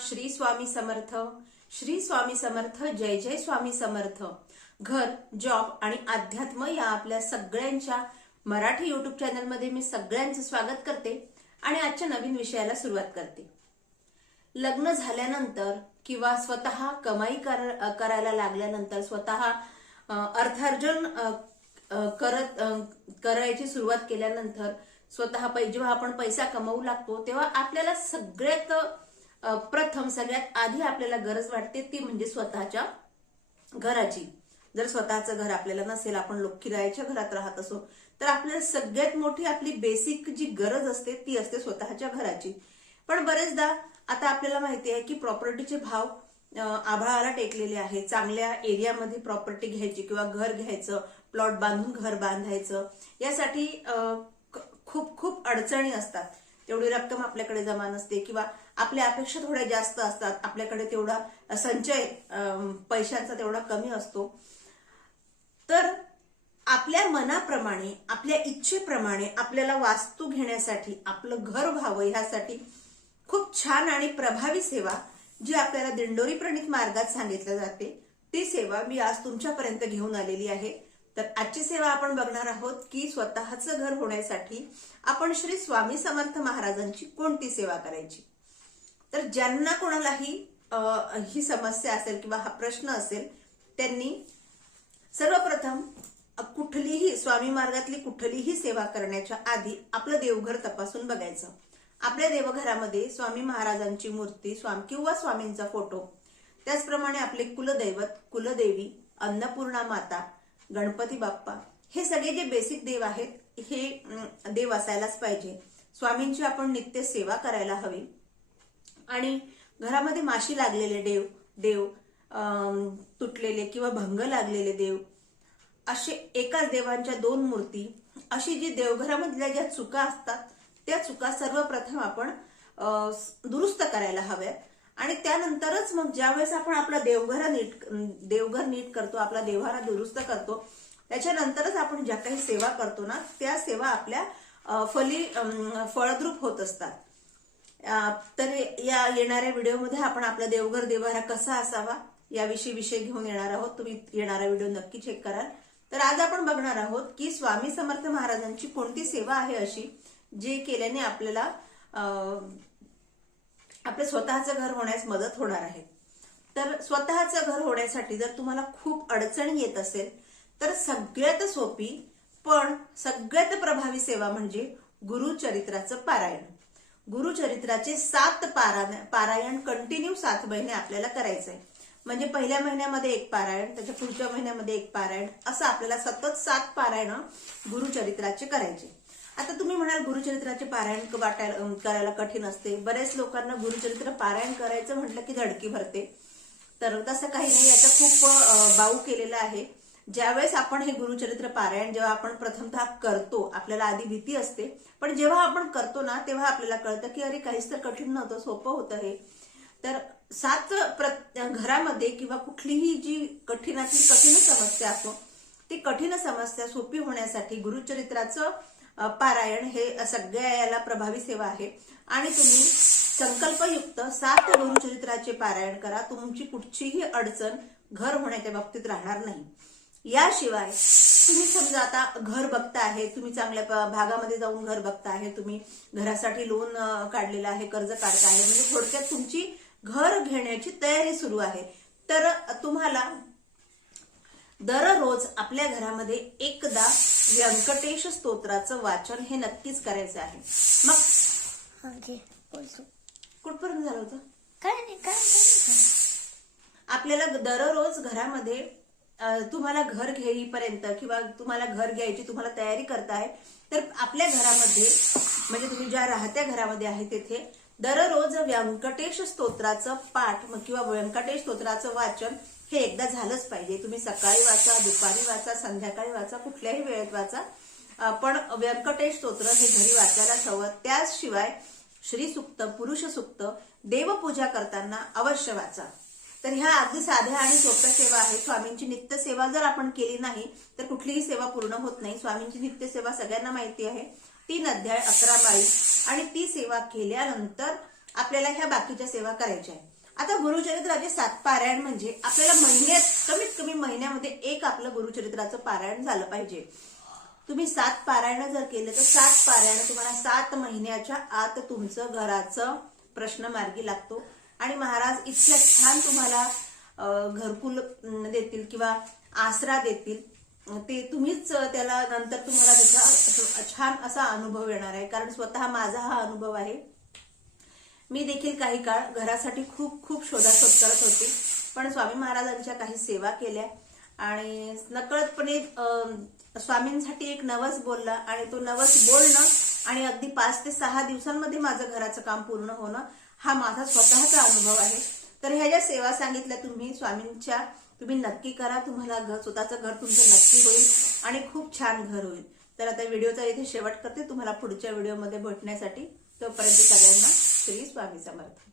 श्री स्वामी समर्थ. श्री स्वामी समर्थ जय जय स्वामी समर्थ. घर जॉब आणि अध्यात्म या आपल्या सगळ्यांच्या मराठी युट्यूब चॅनलमध्ये मी सगळ्यांचं स्वागत करते आणि आजच्या नवीन विषयाला सुरुवात करते. लग्न झाल्यानंतर किंवा स्वतः कमाई करायला लागल्यानंतर स्वतः अर्थार्जन करत करायची सुरुवात केल्यानंतर स्वतः पै जेव्हा आपण पैसा कमवू लागतो तेव्हा आपल्याला सगळ्यात प्रथम सगळ्यात आधी आपल्याला गरज वाटते ती म्हणजे स्वतःच्या घराची. जर स्वतःचं घर आपल्याला नसेल आपण लोक घरात राहत असो तर आपल्याला सगळ्यात मोठी आपली बेसिक जी गरज असते ती असते स्वतःच्या घराची. पण बरेचदा आता आपल्याला माहिती आहे की प्रॉपर्टीचे भाव आभाळाला टेकलेले आहे. चांगल्या एरियामध्ये प्रॉपर्टी घ्यायची किंवा घर घ्यायचं प्लॉट बांधून घर बांधायचं यासाठी खूप खूप अडचणी असतात. तेवढी रक्कम आपल्याकडे जमा नसते किंवा आपल्या अपेक्षा थोड्या जास्त असतात. आपल्याकडे तेवढा संचय पैशांचा तेवढा कमी असतो. तर आपल्या मनाप्रमाणे आपल्या इच्छेप्रमाणे आपल्याला वास्तू घेण्यासाठी आपलं घर व्हावं ह्यासाठी खूप छान आणि प्रभावी सेवा जी आपल्याला दिंडोरी प्रणित मार्गात सांगितल्या जाते ती सेवा मी आज तुमच्यापर्यंत घेऊन आलेली आहे. तर आजची सेवा आपण बघणार आहोत की स्वतःचं घर होण्यासाठी आपण श्री स्वामी समर्थ महाराजांची कोणती सेवा करायची? तर ज्यांना कोणालाही ही समस्या असेल किंवा हा प्रश्न असेल त्यांनी सर्वप्रथम कुठलीही स्वामी मार्गातली कुठलीही सेवा करण्याच्या आधी आपलं देवघर तपासून बघायचं. आपल्या देवघरामध्ये स्वामी महाराजांची मूर्ती स्वामी किंवा स्वामींचा फोटो. त्याचप्रमाणे आपले कुलदैवत कुलदेवी अन्नपूर्णा माता गणपती बाप्पा हे सगळे जे बेसिक देव आहेत हे देव असायलाच पाहिजे. स्वामींची आपण नित्य सेवा करायला हवी. आणि घरामध्ये माशी लागलेले देव देव तुटलेले किंवा भंग लागलेले देव असे एकाच देवांच्या दोन मूर्ती अशी जी देवघरामधल्या ज्या चुका असतात त्या चुका सर्वप्रथम आपण दुरुस्त करायला हव्यात. आणि त्यानंतरच मग ज्यावेळेस आपण आपला देवघर नीट देवघर नीट करतो आपला देवहारा दुरुस्त करतो त्याच्यानंतरच आपण ज्या काही सेवा करतो ना त्या सेवा आपल्या फली फळद्रूप होत असतात. तर या येणाऱ्या व्हिडिओमध्ये आपण आपला देवघर देवारा कसा असावा याविषयी विषय घेऊन येणार आहोत. तुम्ही येणारा व्हिडिओ नक्की चेक कराल. तर आज आपण बघणार आहोत की स्वामी समर्थ महाराजांची कोणती सेवा आहे अशी जी केल्याने आपल्याला आपलं स्वतःचं घर होण्यास मदत होणार आहे. तर स्वतःचं घर होण्यासाठी जर तुम्हाला खूप अडचण येत असेल तर सगळ्यात सोपी पण सगळ्यात प्रभावी सेवा म्हणजे गुरुचरित्राचं पारायण. गुरुचरित्राचे सात पारा- पारायण कंटिन्यू सात महिने आपल्याला करायचं आहे म्हणजे पहिल्या महिन्यामध्ये एक पारायण त्याच्या पुढच्या महिन्यामध्ये एक पारायण असं आपल्याला सतत सात पारायण गुरुचरित्राचे करायचे. आता तुम्ही म्हणाल गुरुचरित्राचे पारायण वाटायला करायला कठीण असते. बऱ्याच लोकांना गुरुचरित्र पारायण करायचं म्हटलं की धडकी भरते. तर तसं काही नाही. याचा खूप बाऊ केलेला आहे. ज्यावेळेस आपण हे गुरुचरित्र पारायण जेव्हा आपण प्रथमतः करतो आपल्याला आधी भीती असते. पण जेव्हा आपण करतो ना तेव्हा आपल्याला कळतं की अरे काहीच तर कठीण नव्हतं सोपं होतं हे. तर सात घरामध्ये किंवा कुठलीही जी कठीणातली कठीण समस्या असो ती कठीण समस्या सोपी होण्यासाठी गुरुचरित्राचं पारायण हे सगळ्या याला प्रभावी सेवा आहे. आणि तुम्ही संकल्पयुक्त सात गुरुचरित्राचे पारायण करा. तुमची कुठचीही अडचण घर होण्याच्या बाबतीत राहणार नाही. याशिवाय तुम्ही समजा आता घर बघता आहे तुम्ही चांगल्या भागामध्ये जाऊन घर बघता आहे तुम्ही घरासाठी लोन काढलेलं आहे कर्ज काढता आहे म्हणजे थोडक्यात तुमची घर घेण्याची तयारी सुरू आहे. तर तुम्हाला दररोज आपल्या घरामध्ये एकदा व्यंकटेश स्तोत्राचं वाचन हे नक्कीच करायचं आहे. मग कुठपर्यंत झालं होतं? काय नाही काय आपल्याला दररोज घरामध्ये तुम्हाला घर घेईपर्यंत किंवा तुम्हाला घर घ्यायची तुम्हाला तयारी करताय तर आपल्या घरामध्ये म्हणजे तुम्ही ज्या राहत्या घरामध्ये आहे तेथे दररोज व्यंकटेश स्तोत्राचं पाठ किंवा व्यंकटेश स्तोत्राचं वाचन हे एकदा झालंच पाहिजे. तुम्ही सकाळी वाचा दुपारी वाचा संध्याकाळी वाचा कुठल्याही वेळेत वाचा. पण व्यंकटेश स्तोत्र हे घरी वाचायलाच हवं. त्याशिवाय श्री सुक्त पुरुष सुक्त देवपूजा करताना अवश्य वाचा. तर ह्या अगदी साध्या आणि सोप्या सेवा आहेत. स्वामींची नित्य सेवा जर आपण केली नाही तर कुठलीही सेवा पूर्ण होत नाही. स्वामींची नित्य सेवा सगळ्यांना माहिती आहे. तीन अध्याय अकरा माळी आणि ती सेवा केल्यानंतर आपल्याला ह्या बाकीच्या सेवा करायच्या आहे आता गुरुचरित्राचे सात पारायण म्हणजे आपल्याला महिन्यात कमीत कमी महिन्यामध्ये एक आपलं गुरुचरित्राचं पारायण झालं पाहिजे. तुम्ही सात पारायण जर केलं तर सात पारायण तुम्हाला सात महिन्याच्या आत तुमचं घराचं प्रश्न मार्गी लागतो. आणि महाराज इतक्या छान तुम्हाला घरकुल देतील किंवा आसरा देतील. ते तुम्हीच त्याला नंतर तुम्हाला त्याचा छान असा अनुभव येणार आहे. कारण स्वतः माझा हा अनुभव आहे. मी देखील काही काळ घरासाठी खूप खूप शोधाशोध करत होते. पण स्वामी महाराजांच्या काही सेवा केल्या आणि नकळतपणे स्वामींसाठी एक नवस बोलला आणि तो नवस बोलणं आणि अगदी पाच ते सहा दिवसांमध्ये माझं घराचं काम पूर्ण होणं हा माझा स्वतःचा अनुभव आहे. तर ह्या ज्या सेवा सांगितल्या तुम्ही स्वामींच्या तुम्ही नक्की करा. तुम्हाला घर स्वतःचं घर तुमचं नक्की होईल आणि खूप छान घर होईल. तर आता व्हिडिओचा इथे शेवट करते. तुम्हाला पुढच्या व्हिडिओमध्ये भेटण्यासाठी तोपर्यंत सगळ्यांना श्री स्वामी समर्थ.